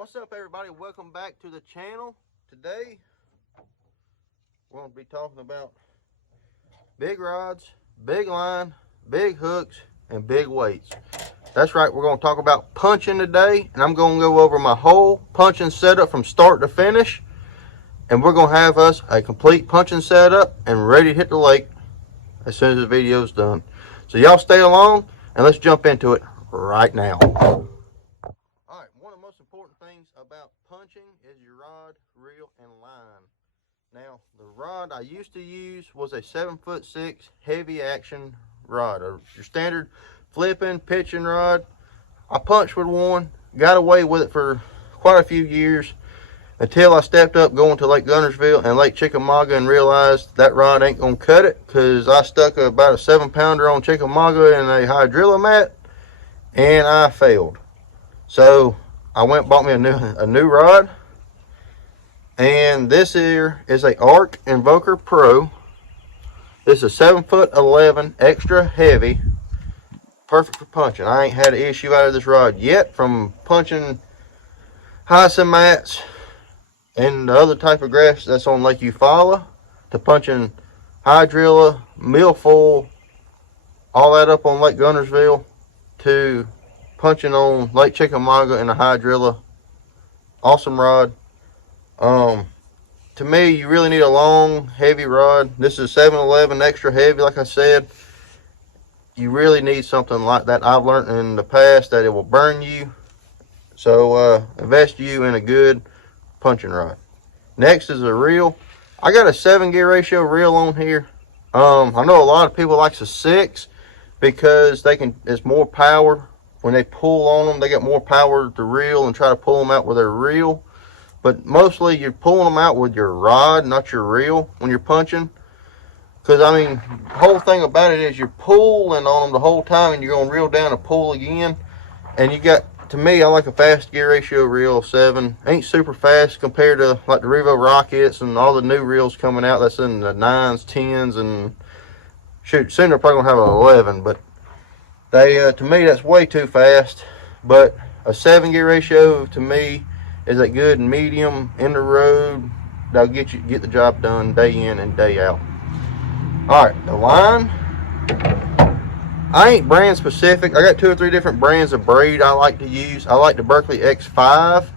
What's up, everybody? Welcome back to the channel. Today we're going to be talking about big rods, big line, big hooks, and big weights. That's right, we're going to talk about punching today, and I'm going to go over my whole punching setup from start to finish, and we're going to have us a complete punching setup and ready to hit the lake as soon as the video is done. So y'all stay along and let's jump into it right now. Alright, one of the most important things about punching is your rod, reel, and line. Now, the rod I used to use was a 7'6" heavy action rod, your standard flipping, pitching rod. I punched with one, got away with it for quite a few years until I stepped up going to Lake Guntersville and Lake Chickamauga and realized that rod ain't gonna cut it, because I stuck about a 7-pounder on Chickamauga in a hydrilla mat and I failed. So I went and bought me a new rod, and this here is a Arc Invoker Pro. This is 7'11" extra heavy, perfect for punching. I ain't had an issue out of this rod yet, from punching hyacinth mats and the other type of grass that's on Lake Eufaula, to punching hydrilla, milfoil, all that up on Lake Guntersville, to punching on Lake Chickamauga in a hydrilla. Awesome rod. To me, you really need a long, heavy rod. This is 7'11" extra heavy, like I said. You really need something like that. I've learned in the past that it will burn you. So invest you in a good punching rod. Next is a reel. I got a 7-gear ratio reel on here. I know a lot of people likes a 6 because it's more power. When they pull on them, they get more power to reel and try to pull them out with their reel. But mostly you're pulling them out with your rod, not your reel, when you're punching. Because, I mean, the whole thing about it is you're pulling on them the whole time, and you're going to reel down and pull again. And you got, to me, I like a fast gear ratio reel of 7. Ain't super fast compared to like the Revo Rockets and all the new reels coming out that's in the 9s, 10s, and shoot, soon they're probably going to have an 11. But they, to me, that's way too fast. But a 7-gear ratio, to me, is a good medium in the road that'll get the job done day in and day out. Alright, the line, I ain't brand specific. I got 2 or 3 different brands of braid I like to use. I like the Berkeley X5.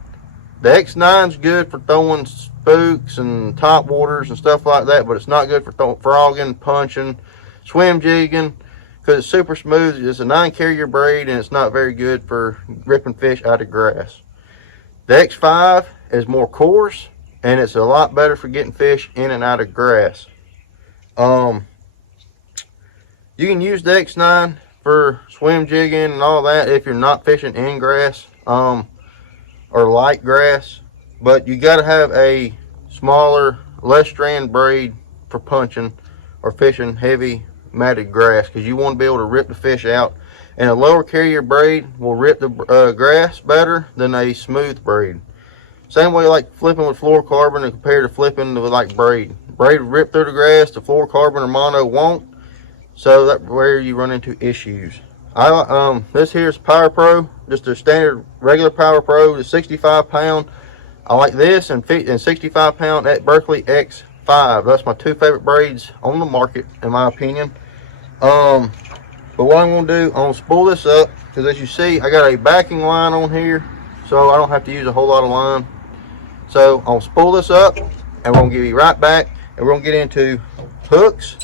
The X9's good for throwing spooks and top waters and stuff like that, but it's not good for frogging, punching, swim jigging, because it's super smooth. It's a 9-carrier braid, and it's not very good for ripping fish out of grass. The X5 is more coarse, and it's a lot better for getting fish in and out of grass. You can use the X9 for swim jigging and all that if you're not fishing in grass, or light grass. But you got to have a smaller, less strand braid for punching or fishing heavy matted grass, because you want to be able to rip the fish out. And a lower carrier braid will rip the grass better than a smooth braid. Same way like flipping with fluorocarbon compared to flipping with like braid. Braid will rip through the grass, the fluorocarbon or mono won't. So that's where you run into issues. This here is Power Pro, just a standard regular Power Pro, the 65-pound. I like this and 65-pound at Berkeley X5. That's my 2 favorite braids on the market, in my opinion. But what I'm going to do, I'm going to spool this up, because as you see, I got a backing line on here, so I don't have to use a whole lot of line. So I'm going to spool this up, and we're going to give you right back, and we're going to get into hooks,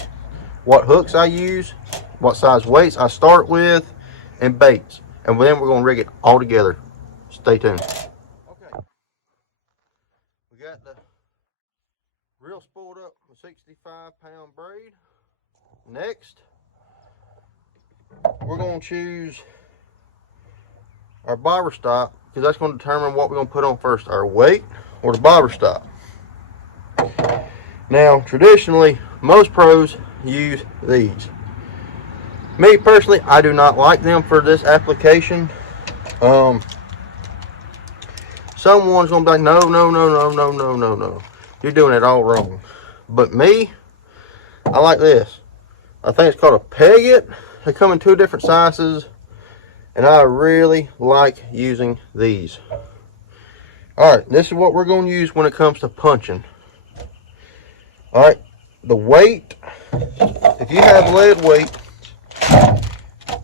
what hooks I use, what size weights I start with, and baits. And then we're going to rig it all together. Stay tuned. Okay. We got the reel spooled up with 65-pound braid. Next, we're going to choose our bobber stop, because that's going to determine what we're going to put on first, our weight or the bobber stop. Now, traditionally, most pros use these. Me personally, I do not like them for this application. Someone's going to be like, no, you're doing it all wrong. But me, I like this. I think it's called a peg it. They come in 2 different sizes, and I really like using these. Alright, this is what we're going to use when it comes to punching. Alright, the weight, if you have lead weight,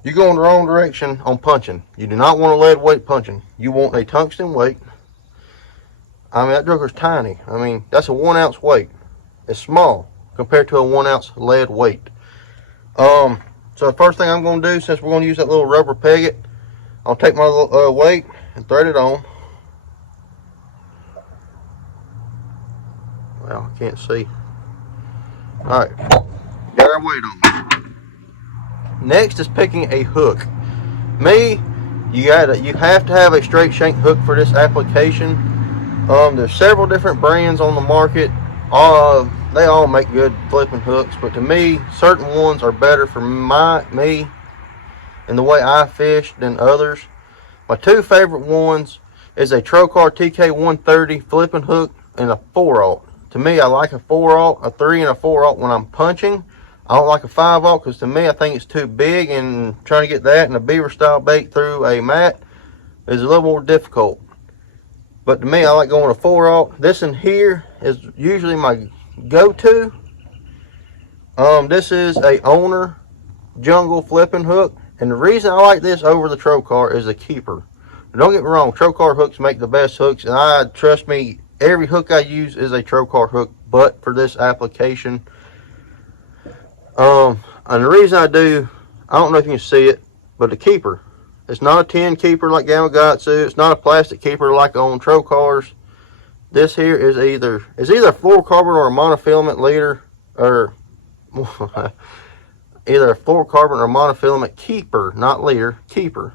you're going the wrong direction on punching. You do not want a lead weight punching. You want a tungsten weight. I mean, that joker's tiny. I mean, that's a 1 ounce weight. It's small compared to a 1 ounce lead weight. So the first thing I'm going to do, since we're going to use that little rubber pegget, I'll take my weight and thread it on. Well, I can't see. Alright, got our weight on. Next is picking a hook. You have to have a straight shank hook for this application. There's several different brands on the market. They all make good flipping hooks, but to me, certain ones are better for me and the way I fish than others. My two favorite ones is a Trocar TK130 flipping hook and a 4/0. To me, I like a 4/0, a 3 and a 4/0 when I'm punching. I don't like a 5/0 because to me, I think it's too big, and trying to get that and a beaver style bait through a mat is a little more difficult. But to me, I like going with a 4/0. This in here is usually my go-to. This is a owner jungle flipping hook, and the reason I like this over the Trocar is a keeper. Don't get me wrong, Trocar hooks make the best hooks, and trust me, every hook I use is a Trocar hook, but for this application, and the reason I don't know if you can see it, but the keeper, it's not a tin keeper like Gamakatsu. It's not a plastic keeper like on Trocars. This here is either a fluorocarbon or a monofilament leader, or either a fluorocarbon or monofilament keeper, not leader, keeper,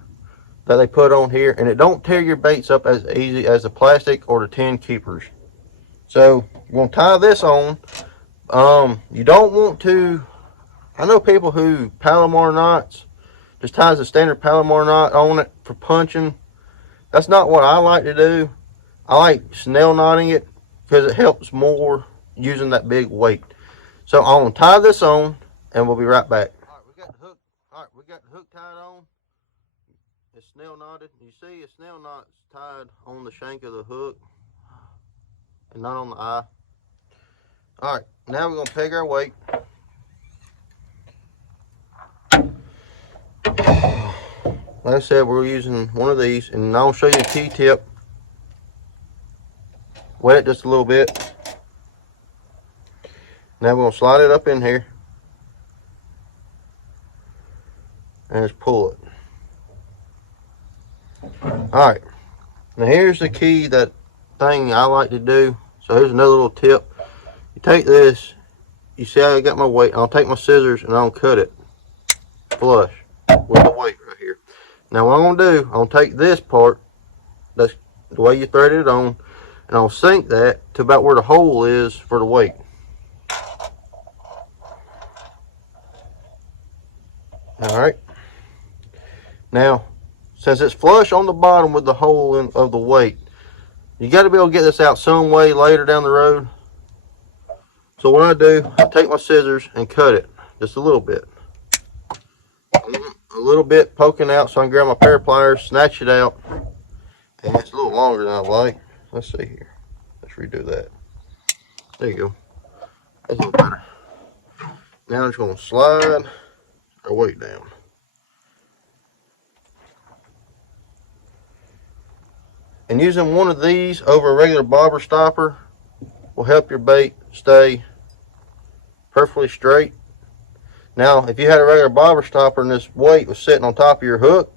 that they put on here, and it don't tear your baits up as easy as the plastic or the tin keepers. So you're going to tie this on. You don't want to, I know people who Palomar knots, just ties a standard Palomar knot on it for punching. That's not what I like to do. I like snell knotting it because it helps more using that big weight. So I'm going to tie this on and we'll be right back. Alright, we got the hook tied on. It's snell knotted. You see a snell knot's tied on the shank of the hook and not on the eye. Alright, now we're going to peg our weight. Like I said, we're using one of these, and I'll show you the key tip. Wet it just a little bit. Now we're going to slide it up in here and just pull it. Alright, now here's the key, that thing I like to do. So here's another little tip. You take this, you see how I got my weight, I'll take my scissors and I'll cut it flush with the weight right here. Now what I'm going to do, I'll take this part, that's the way you thread it on, and I'll sink that to about where the hole is for the weight. Alright, now since it's flush on the bottom with the hole of the weight, you got to be able to get this out some way later down the road. So what I do, I take my scissors and cut it just a little bit. A little bit poking out so I can grab my pair of pliers, snatch it out. And it's a little longer than I like. Let's see here. Let's redo that. There you go. That's a little better. Now I'm just going to slide our weight down. And using one of these over a regular bobber stopper will help your bait stay perfectly straight. Now, if you had a regular bobber stopper and this weight was sitting on top of your hook,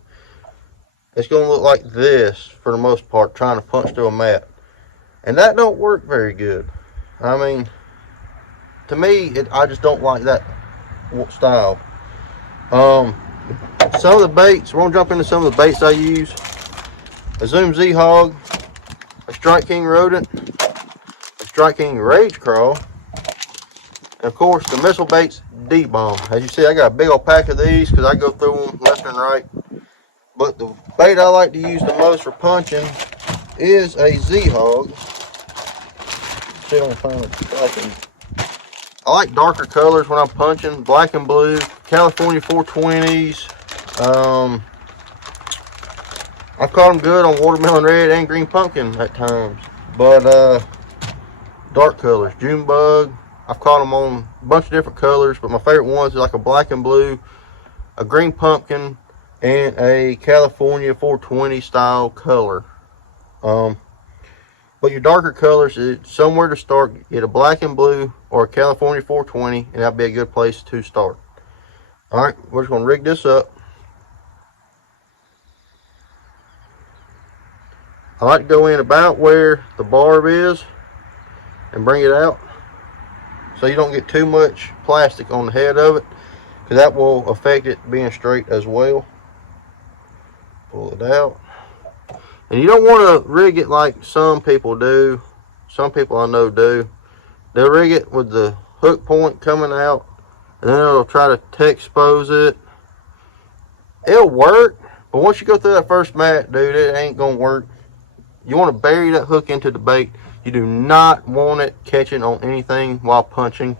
it's going to look like this for the most part, trying to punch through a mat. And that don't work very good. I mean, to me, I just don't like that style. Some of the baits, we're going to jump into some of the baits I use. A Zoom Z Hog, a Strike King Rodent, a Strike King Rage Crawl, and of course the missile baits D-Bomb. As you see, I got a big old pack of these because I go through them left and right. But the bait I like to use the most for punching is a Z Hog. See if I can find it. I like darker colors when I'm punching, black and blue, California 420s. I caught them good on watermelon red and green pumpkin at times. But dark colors, June bug, I've caught them on a bunch of different colors, but my favorite ones are like a black and blue, a green pumpkin, and a California 420 style color. But your darker colors, is somewhere to start. Get a black and blue or a California 420, and that'd be a good place to start. All right, we're just gonna rig this up. I like to go in about where the barb is and bring it out, so you don't get too much plastic on the head of it, because that will affect it being straight as well. Pull it out. And you don't want to rig it like some people do. Some people I know do. They'll rig it with the hook point coming out, and then they'll try to expose it. It'll work, but once you go through that first mat, dude, it ain't gonna work. You want to bury that hook into the bait. You do not want it catching on anything while punching.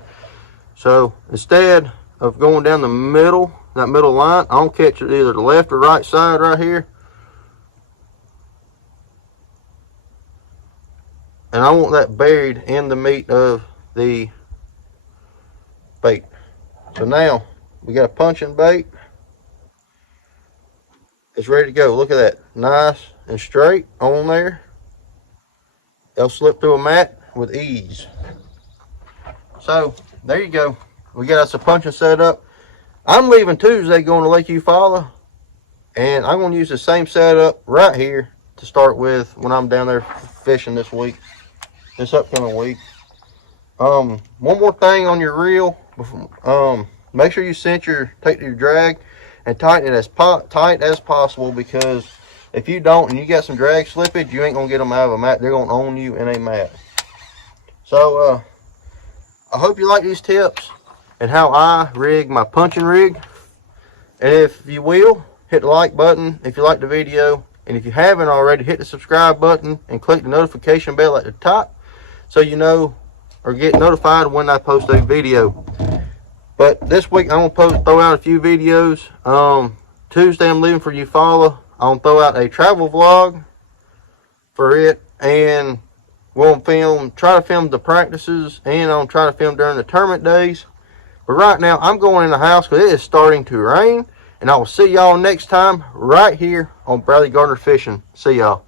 So instead of going down the middle, that middle line, I'll catch it either the left or right side right here. And I want that buried in the meat of the bait. So now we got a punching bait. It's ready to go. Look at that. Nice and straight on there. They'll slip through a mat with ease. So there you go. We got us a punching set up. I'm leaving Tuesday going to Lake Eufaula, and I'm going to use the same setup right here to start with when I'm down there fishing this week. This upcoming week. One more thing on your reel. Make sure you take your drag and tighten it as tight as possible, because if you don't and you got some drag slippage, you ain't gonna get them out of a mat. They're gonna own you in a mat. So I hope you like these tips and how I rig my punching rig. And if you will, hit the like button if you like the video, and if you haven't already, hit the subscribe button and click the notification bell at the top, so you know or get notified when I post a video. But this week I'm gonna throw out a few videos. Tuesday I'm leaving for Eufaula. I'm gonna throw out a travel vlog for it, and we'll try to film the practices, and I'm trying to film during the tournament days. But right now I'm going in the house because it is starting to rain, and I will see y'all next time right here on Bradley Gardner Fishing. See y'all.